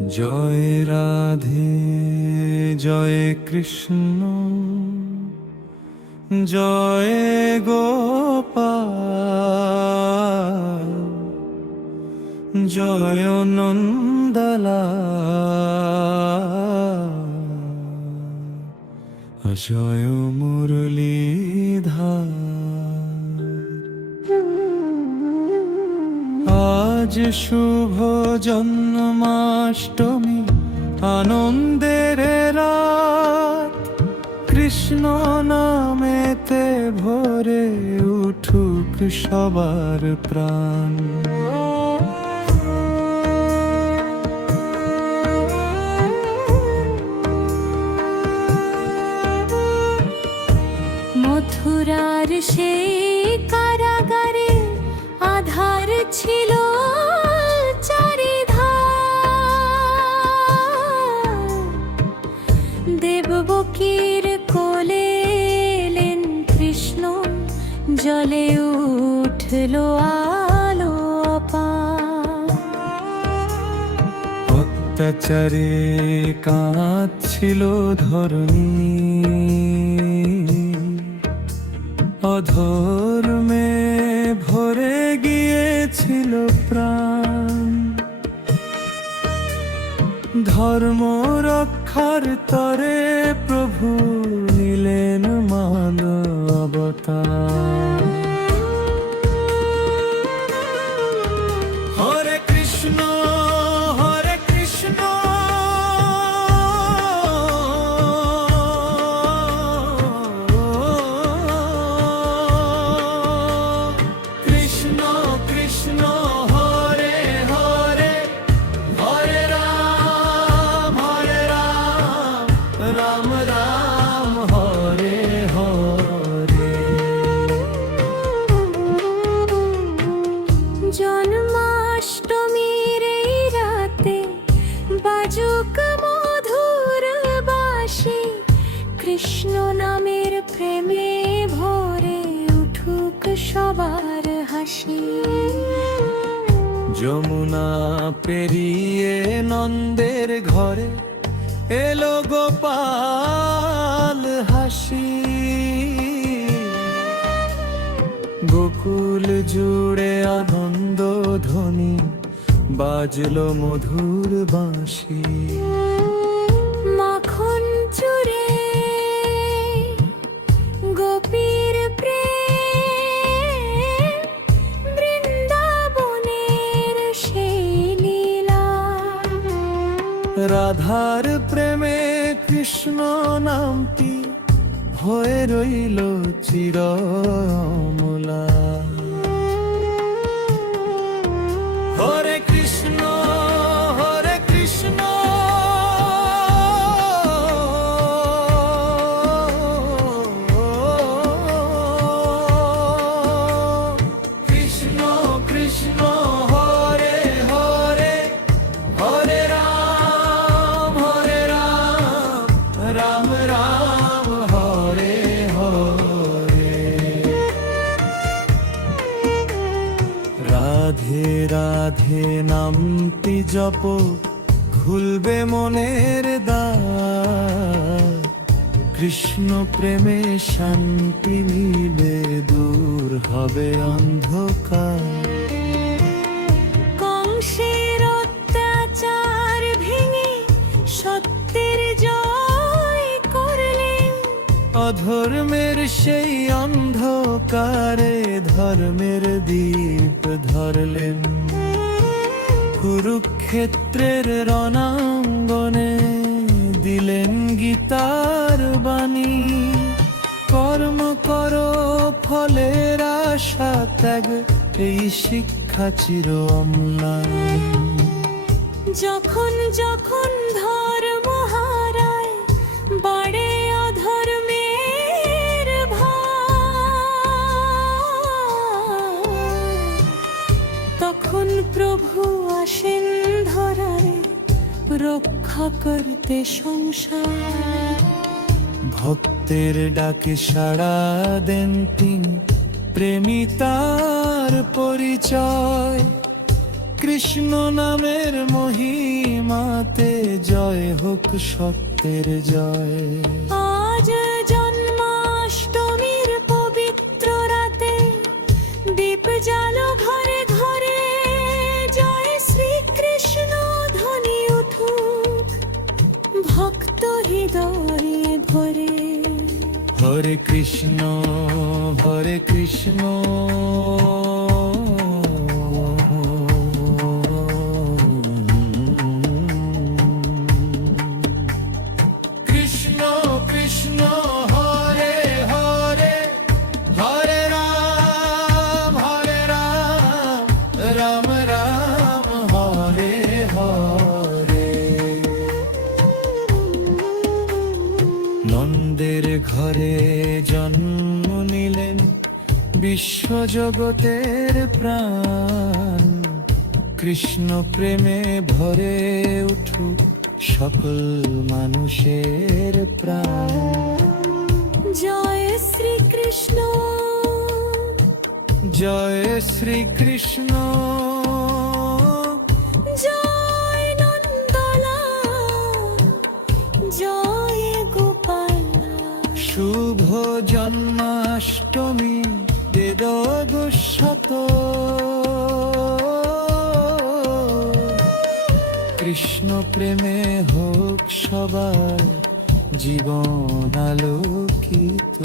জয় রাধে জয় কৃষ্ণ জয় গোপাল জয় নন্দলাল জয় মুরলীধর। আজ শুভ জন্মাষ্টমী আনন্দের রাত, কৃষ্ণ নামেতে ভরে উঠুক সবার প্রাণ। মথুরার সেই কারাগারে আধার ছিল চারিধার, দেববকির কোলে এলেন কৃষ্ণ, জলে উঠল আলো অপার। অত্যাচারে কাঁদছিল ধরণী, অধর্মে ভরে গিয়েছিল প্রাণ। ধর্ম রক্ষার তরে প্রভু নিলেন মানব অবতার। হরে কৃষ্ণ হরে কৃষ্ণ কৃষ্ণ কৃষ্ণ হরে হরে, হরে রাম রাম রাম হরে হরে। জন্মাষ্টমীর এই রাতে বাজুক মধুর বাঁশি, কৃষ্ণ নামের প্রেমে ভরে উঠুক সবার হাসি। যমুনা পেরিয়ে নন্দের ঘরে এলো গোপাল হাসি। গোকুল জুড়ে আনন্দ ধ্বনি, বাজলো মধুর বাঁশি। মাখন চুরে গোপীর প্রেম, বৃন্দাবনের সেই লীলা। রাধার প্রেমে কৃষ্ণ নামটি হয়ে রইল চিরমূলা। হরে কৃষ্ণ হরে কৃষ্ণ কৃষ্ণ কৃষ্ণ হরে হরে, হরে রাম রাম রাম হরে হরে। রাধে রাধে নামটি জপ, খুলবে মনের দ্বার। কৃষ্ণ প্রেমে শান্তি মিলে, দূর হবে অন্ধকার। কংসের অত্যাচার ভেঙে সত্যের জয় করলেন, অধর্মের সেই অন্ধকারে ধর্মের দীপ ধরলেন। কুরুক্ষেত্রের রণাঙ্গনে দিলেন গীতার বাণী। কর্ম করো ফলের আশা ত্যাগ, এই শিক্ষা চির অম্লান। যখন যখন ধর্ম হারায়, বাড়ে অধর্মের ভয়, তখন প্রভু আসেন ধরায়, রক্ষা করতে সংসার। ভক্তের ডাকে সাড়া দেন তিনি, প্রেমিতার পরিচয়। কৃষ্ণ নামের মহিমাতে জয় হোক সত্যের জয়। আজ জন্মাষ্টমীর পবিত্র রাতে দীপ জালো ঘরে ঘরে, জয় শ্রীকৃষ্ণ ধ্বনি উঠুক ভক্ত হৃদয়ে ভরে। হরে কৃষ্ণ হরে কৃষ্ণ কৃষ্ণ কৃষ্ণ হরে হরে, হরে রাম রাম রাম হরে হরে। নন্দের ঘরে জন্ম নিলেন বিশ্বজগতের প্রাণ, কৃষ্ণ প্রেমে ভরে উঠুক সকল মানুষের প্রাণ। জয় শ্রীকৃষ্ণ জয় শ্রীকৃষ্ণ জয় নন্দলাল জয় গোপাল। শুভ জন্মাষ্টমী বেদঘোষত, কৃষ্ণ প্রেমে হোক সবার জীবন আলোকিত।